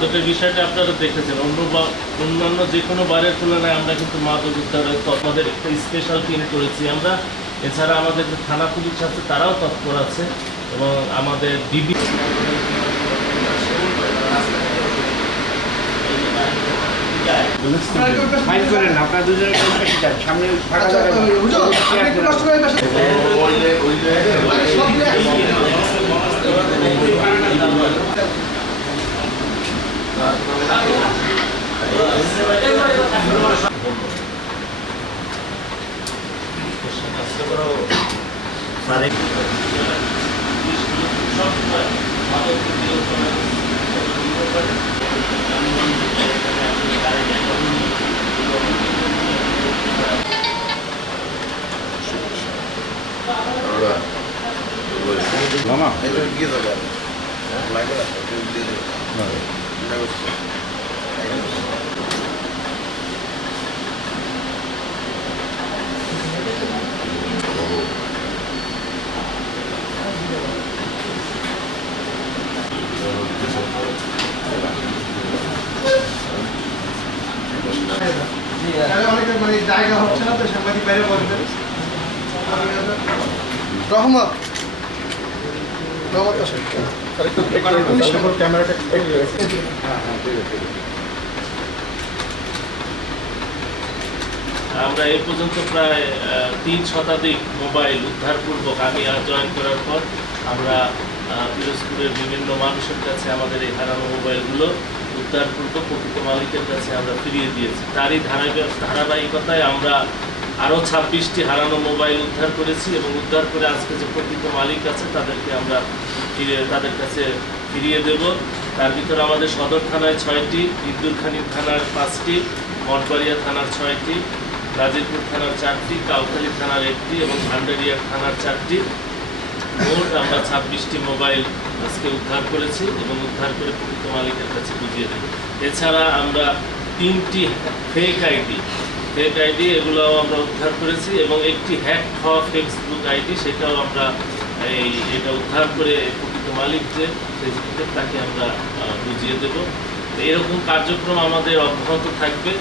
মাদকের বিষয়টা আপনারা দেখেছেন অন্যান্য যে কোনো বারের তুলনায় আমরা কিন্তু মাদক উদ্ধারে আমাদের একটা স্পেশাল টিম করেছি আমরা। এছাড়া আমাদের যে থানা পুলিশ আছে তারাও তৎপর আছে এবং আমাদের ডিবি ফাইন করেন আপনার দুজনের সামনে ফাঁকা মামা এটা গিয়ে যাবে লাগবে না দিয়ে দেবে অনেকে মানে জায়গা হচ্ছে না তো সাংবাদিক বাইরে বসবেন। রহমত ক্যামেরাটা আমরা এই পর্যন্ত প্রায় 3 শতাধিক মোবাইল উদ্ধারপূর্বক আমি জয়েন করার পর আমরা পিরোজপুরের বিভিন্ন মানুষের কাছে আমাদের এই হারানো মোবাইলগুলো উদ্ধারপূর্বক প্রকৃত মালিকের কাছে আমরা ফিরিয়ে দিয়েছি। তারই ধারাবাহিকতায় আমরা আরও 26টি হারানো মোবাইল উদ্ধার করেছি এবং উদ্ধার করে আজকে যে প্রকৃত মালিক আছে তাদেরকে আমরা তাদের কাছে ফিরিয়ে দেব। তার ভিতরে আমাদের সদর থানায় 6টি, ইদ্দুরখানি থানার 5টি, মঠবাড়িয়া থানার 6টি, গাজীপুর থানার 4টি, কাউখালী থানার 1টি এবং ভান্ডারিয়া থানার 4টি। মোট আমরা 26টি মোবাইল আজকে উদ্ধার করেছি এবং উদ্ধার করে প্রকৃত মালিকের কাছে বুঝিয়ে দেব। এছাড়া আমরা 3টি ফেক আইডি এগুলোও আমরা উদ্ধার করেছি এবং একটি হ্যাক হওয়া ফেসবুক আইডি সেটাও আমরা এটা উদ্ধার করে প্রকৃত মালিক যে ফেসবুকের তাকে আমরা বুঝিয়ে দেব। এরকম কার্যক্রম আমাদের অব্যাহত থাকবে।